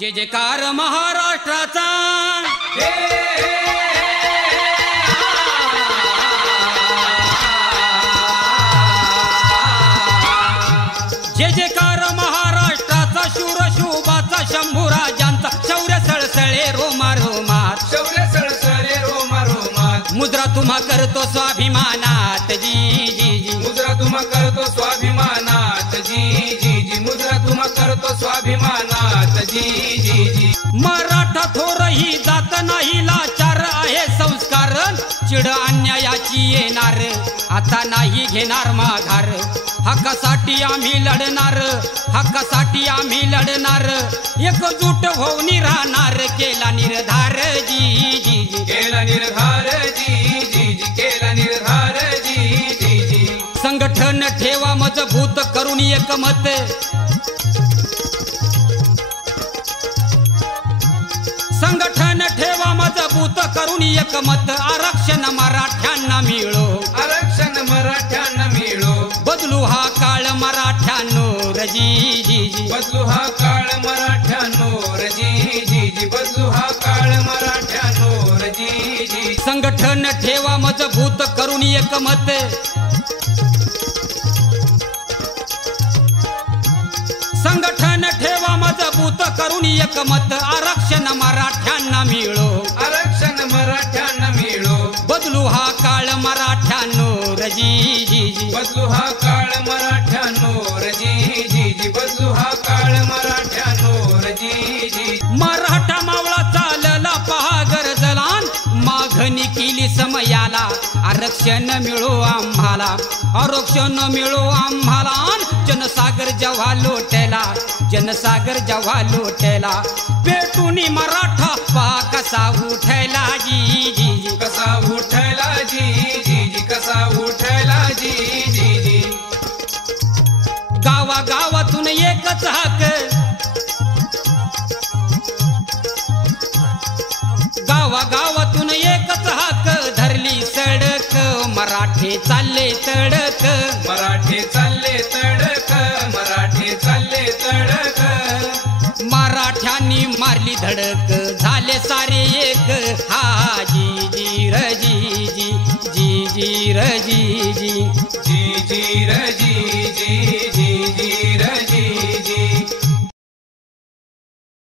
जय जयकार महाराष्ट्राचा जय जयकार महाराष्ट्राचा शूर शोभाचा शंभू राजांचा शौर्य सळसळे रोमा रोमात शौर्य सळसळे रोमा रोमात मुद्रा तुम्हा करतो स्वाभिमानात जी जी जी मुद्रा तुम्हा करतो स्वाभिमानात जी जी जी मुद्रा तुम्हा करतो स्वाभिमानात जी जी जी मराठा थोर ही जात नाही लाचार आहे संस्कार चिड अन्यायाची येणार आता नाही घेणार माघार हक्कासाठी आम्ही लढणार हक्कासाठी आम्ही लढणार एकजूट होऊन राहणार केला निर्धार जी जी जी केला निर्धार जी जी जी केला निर्धार जी जी जी संघटन ठेवा मजबूत करून एकमत संघटन ठेवा मजबूत करून एकमत आरक्षण मराठ्यांना मिळो आरक्षण मराठ्यांना मिळो बदलू हा काळ मराठ्यांनो रजी जी जी बदलू हा काळ मराठ्यांनो जी जी जी बदलू हा काळ मराठ्यांनो जी जी संघटन ठेवा मजबूत करून एकमत संघटन ठेवा मजबूत करून एकमत आरक्षण मराठ्यांना मिळो आरक्षण मराठ्यांना मिळो बदलू हा काळ मराठ्यांनो रजी जी जी बदलू हा काळ मराठ्यांनो जी जी जी बदलू हा काळ मराठ्यांनो जी जी मराठा मावळा चालला पहा गरजलान मागणी केली समयाला आरक्षण मिळो आम्हाला आरक्षण मिळो आम्हाला जनसागर जेव्हा लोटला जनसागर जेव्हा लोटला पेटून मराठा पहा कसा उठला जी जी जी कसा उठला जी जी जी कसा उठला जी जी जी गावागावातून एकच हाक गावागावातून एकच हाक धरली सडक मराठे चालले तडक मराठे चालले तडक मराठे चालले तडक मराठ्यांनी मारली धडक झाले सारे एक हा जी जी रजी जी जी जी रजी जी जी जी रजी